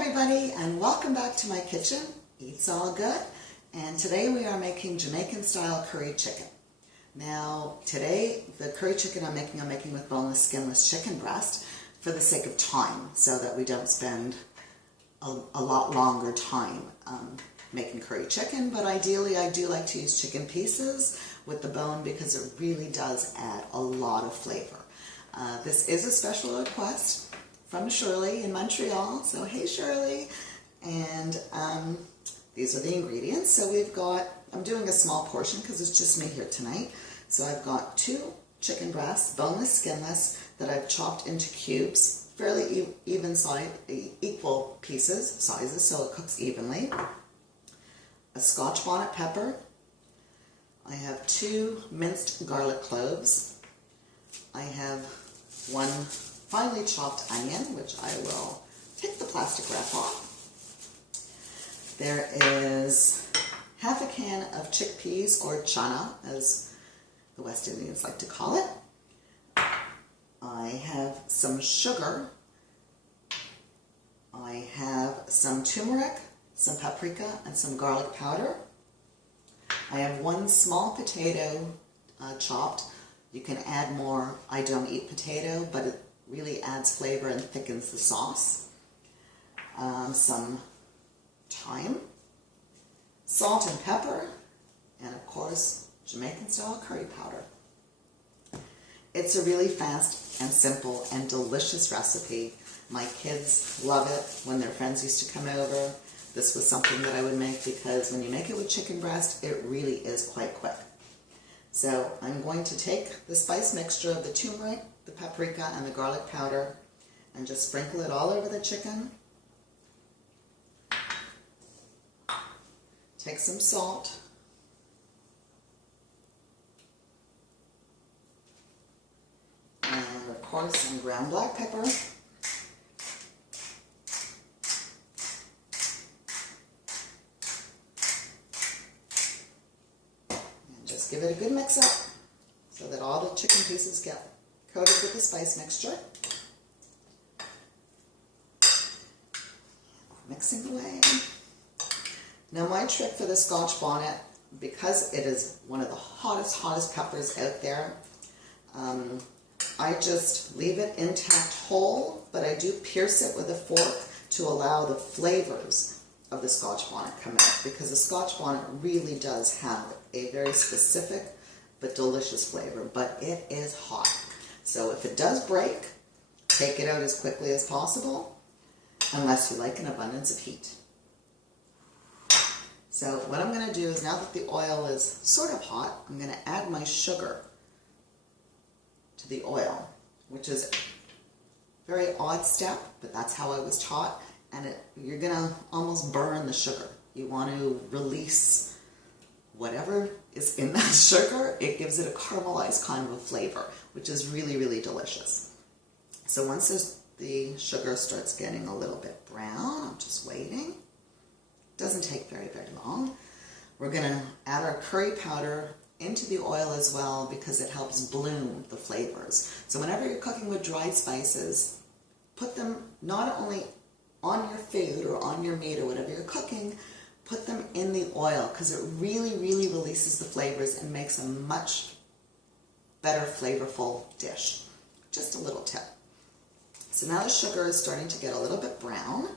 everybody, and welcome back to my kitchen. Eats all good. And today we are making Jamaican style curry chicken. Now today the curry chicken I'm making with boneless, skinless chicken breast for the sake of time, so that we don't spend a lot longer time making curry chicken. But ideally I do like to use chicken pieces with the bone because it really does add a lot of flavor. This is a special request from Shirley in Montreal, so hey Shirley. And these are the ingredients. So we've got, I'm doing a small portion because it's just me here tonight. So I've got 2 chicken breasts, boneless, skinless, that I've chopped into cubes, fairly even size, equal pieces, sizes, so it cooks evenly. A Scotch bonnet pepper. I have 2 minced garlic cloves. I have 1 finely chopped onion, which I will take the plastic wrap off. There is half a can of chickpeas, or chana, as the West Indians like to call it. I have some sugar. I have some turmeric, some paprika, and some garlic powder. I have 1 small potato chopped. You can add more. I don't eat potato, but it really adds flavor and thickens the sauce. Some thyme, salt and pepper, and of course Jamaican style curry powder. It's a really fast and simple and delicious recipe. My kids love it. When their friends used to come over, this was something that I would make because when you make it with chicken breast, it really is quite quick. So I'm going to take the spice mixture of the turmeric, the paprika, and the garlic powder and just sprinkle it all over the chicken. Take some salt. And of course some ground black pepper. And just give it a good mix up so that all the chicken pieces get coated with the spice mixture. Mixing away. Now my trick for the Scotch bonnet, because it is one of the hottest peppers out there, I just leave it intact whole, but I do pierce it with a fork to allow the flavors of the Scotch bonnet come out, because the Scotch bonnet really does have a very specific but delicious flavor, but it is hot. So if it does break, take it out as quickly as possible, unless you like an abundance of heat. So what I'm going to do is, now that the oil is sort of hot, I'm going to add my sugar to the oil, which is a very odd step, but that's how I was taught. And you're going to almost burn the sugar. You want to release whatever is in that sugar. It gives it a caramelized kind of a flavor, which is really, really delicious. So once the sugar starts getting a little bit brown, I'm just waiting. Doesn't take very, very long. We're going to add our curry powder into the oil as well, because it helps bloom the flavors. So whenever you're cooking with dried spices, put them not only on your food or on your meat or whatever you're cooking, put them in the oil, because it really, really releases the flavors and makes a much better flavorful dish. Just a little tip. So now the sugar is starting to get a little bit brown.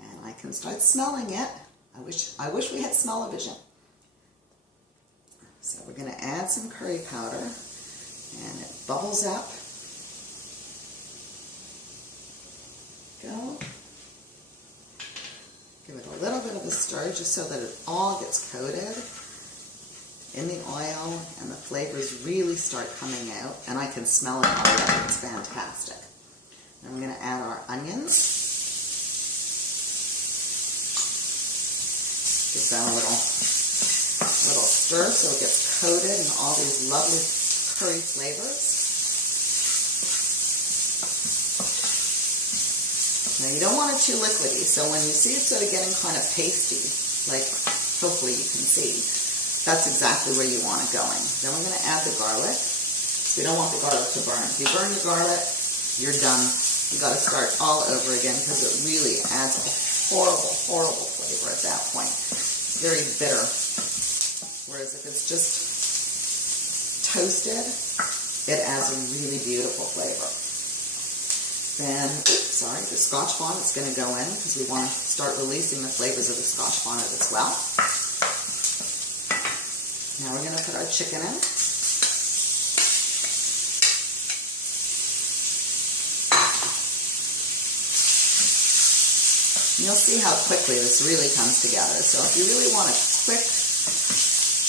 And I can start smelling it. I wish we had smell-o-vision. So we're going to add some curry powder, and it bubbles up. Go. Give it a little bit of a stir just so that it all gets coated in the oil and the flavors really start coming out, and I can smell it already. It's fantastic. Then we're going to add our onions. Give that a little stir so it gets coated in all these lovely curry flavors. Now you don't want it too liquidy, so when you see it sort of getting kind of pasty, like hopefully you can see, that's exactly where you want it going. Then we're going to add the garlic. We don't want the garlic to burn. If you burn the garlic, you're done. you got to start all over again because it really adds a horrible, horrible flavor at that point. Very bitter. Whereas if it's just toasted, it adds a really beautiful flavor. Then, sorry, the Scotch bonnet's going to go in because we want to start releasing the flavors of the Scotch bonnet as well. Now we're going to put our chicken in. You'll see how quickly this really comes together. So if you really want a quick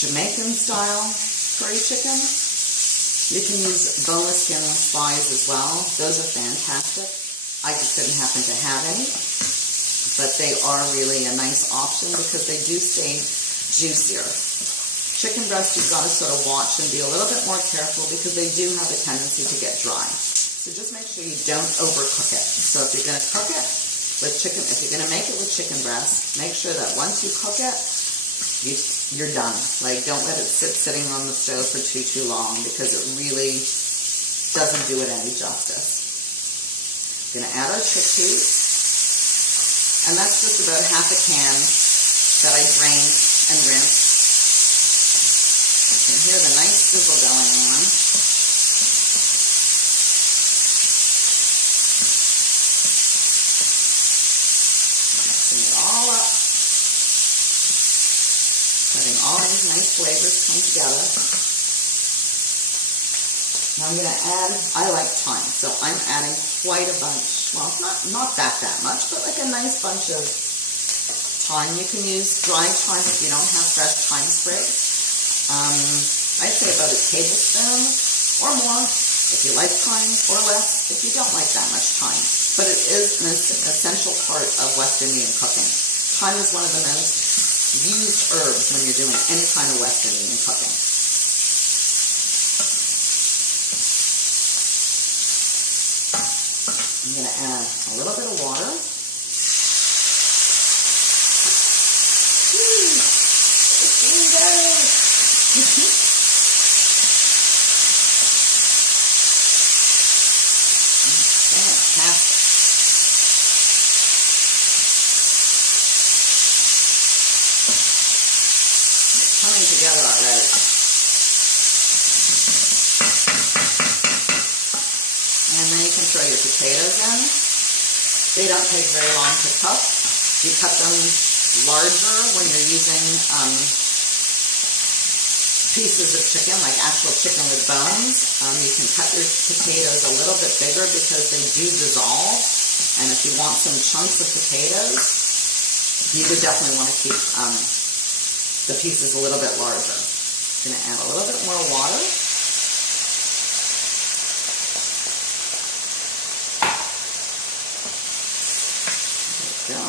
Jamaican style curry chicken, you can use boneless, skinless thighs as well. Those are fantastic. I just didn't happen to have any, but they are really a nice option because they do stay juicier. Chicken breast you've got to sort of watch and be a little bit more careful because they do have a tendency to get dry. So just make sure you don't overcook it. So if you're going to cook it with chicken, if you're going to make it with chicken breast, make sure that once you cook it, you're done. Like, don't let it sit sitting on the stove for too long because it really doesn't do it any justice. We're going to add our chickpeas, and that's just about half a can that I drained and rinsed. You can hear the nice sizzle going on. Mixing it all up. Letting all these nice flavors come together. Now I'm going to add, I like thyme, so I'm adding quite a bunch. Well, not that much, but like a nice bunch of thyme. You can use dried thyme if you don't have fresh thyme sprigs. I'd say about a tablespoon or more if you like thyme, or less if you don't like that much thyme. But it is an essential part of West Indian cooking. Thyme is one of the most used herbs when you're doing any kind of West Indian cooking. I'm going to add a little bit of water. Fantastic. It's coming together already. And then you can throw your potatoes in. They don't take very long to cook. You cut them larger when you're using pieces of chicken, like actual chicken with bones. You can cut your potatoes a little bit bigger because they do dissolve. And if you want some chunks of potatoes, you would definitely want to keep the pieces a little bit larger. I'm going to add a little bit more water. There we go.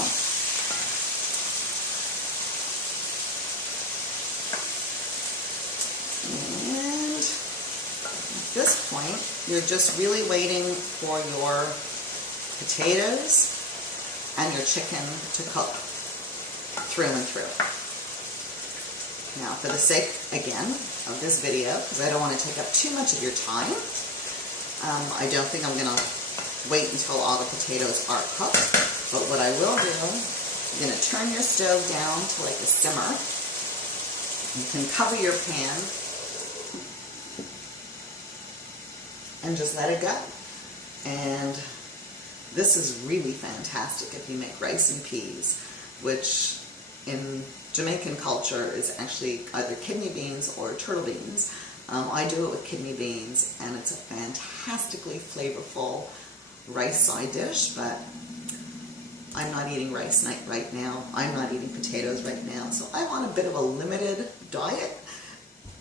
And at this point, you're just really waiting for your potatoes and your chicken to cook through and through. Now, for the sake, again, of this video, because I don't want to take up too much of your time, I don't think I'm going to wait until all the potatoes are cooked. But what I will do, you're going to turn your stove down to like a simmer. You can cover your pan and just let it go. And this is really fantastic if you make rice and peas, which in Jamaican culture is actually either kidney beans or turtle beans. I do it with kidney beans, and it's a fantastically flavorful rice side dish, but I'm not eating rice right now. I'm not eating potatoes right now, so I'm on a bit of a limited diet,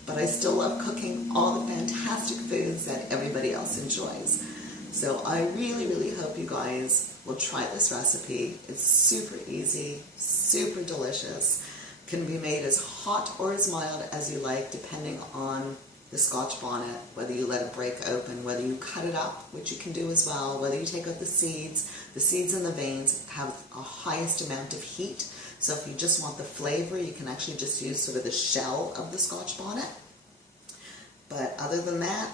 but I still love cooking all the fantastic foods that everybody else enjoys. So I really, really hope you guys will try this recipe. It's super easy, super delicious. Can be made as hot or as mild as you like, depending on the Scotch bonnet, whether you let it break open, whether you cut it up, which you can do as well, whether you take out the seeds. The seeds and the veins have a highest amount of heat, so if you just want the flavor, you can actually just use sort of the shell of the Scotch bonnet. But other than that,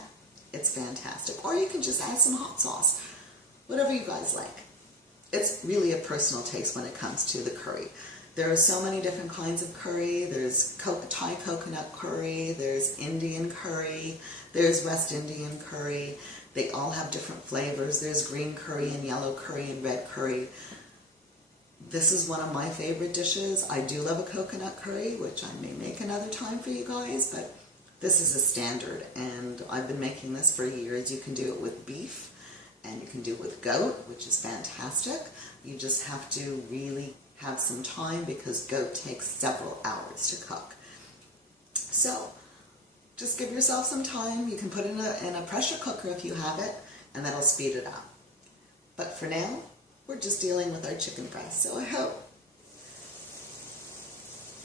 it's fantastic. Or you can just add some hot sauce. whatever you guys like. It's really a personal taste when it comes to the curry. There are so many different kinds of curry. There's Thai coconut curry, there's Indian curry, there's West Indian curry. They all have different flavors. There's green curry and yellow curry and red curry. This is one of my favorite dishes. I do love a coconut curry, which I may make another time for you guys, but this is a standard, and I've been making this for years. You can do it with beef, and you can do it with goat, which is fantastic. You just have to really have some time because goat takes several hours to cook. So just give yourself some time. You can put it in a pressure cooker if you have it, and that'll speed it up. But for now, we're just dealing with our chicken breast. So I hope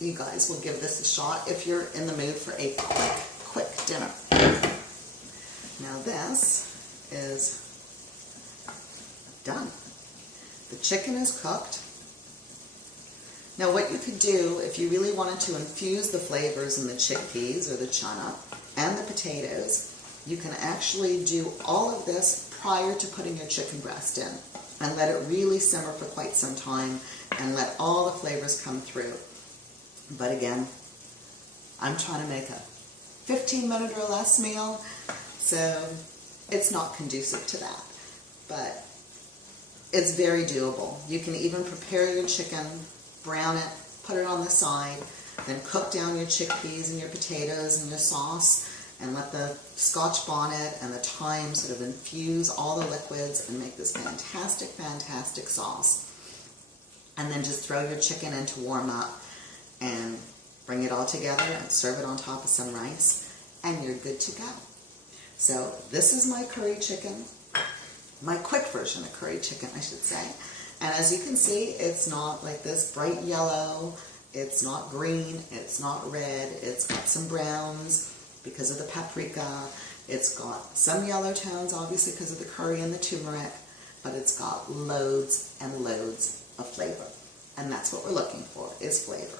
you guys will give this a shot if you're in the mood for a quick dinner. Now this is done. The chicken is cooked. Now what you could do if you really wanted to infuse the flavors in the chickpeas or the chana and the potatoes, you can actually do all of this prior to putting your chicken breast in and let it really simmer for quite some time and let all the flavors come through. But again, I'm trying to make a 15-minute or less meal, so it's not conducive to that. But it's very doable. You can even prepare your chicken, brown it, put it on the side, then cook down your chickpeas and your potatoes and your sauce, and let the Scotch bonnet and the thyme sort of infuse all the liquids and make this fantastic, fantastic sauce. And then just throw your chicken in to warm up and bring it all together and serve it on top of some rice, and you're good to go. So this is my curry chicken, my quick version of curry chicken, I should say. And as you can see, it's not like this bright yellow, it's not green, it's not red, it's got some browns because of the paprika, it's got some yellow tones obviously because of the curry and the turmeric, but it's got loads and loads of flavor. And that's what we're looking for, is flavor.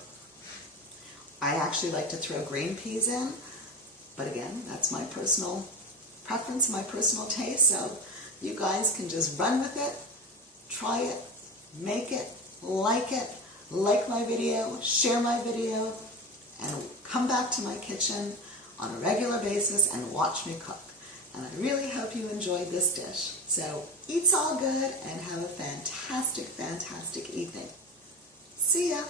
I actually like to throw green peas in, but again, that's my personal preference, my personal taste, so you guys can just run with it, try it, make it, like my video, share my video, and come back to my kitchen on a regular basis and watch me cook. And I really hope you enjoyed this dish. So eat's all good and have a fantastic, fantastic evening. See ya!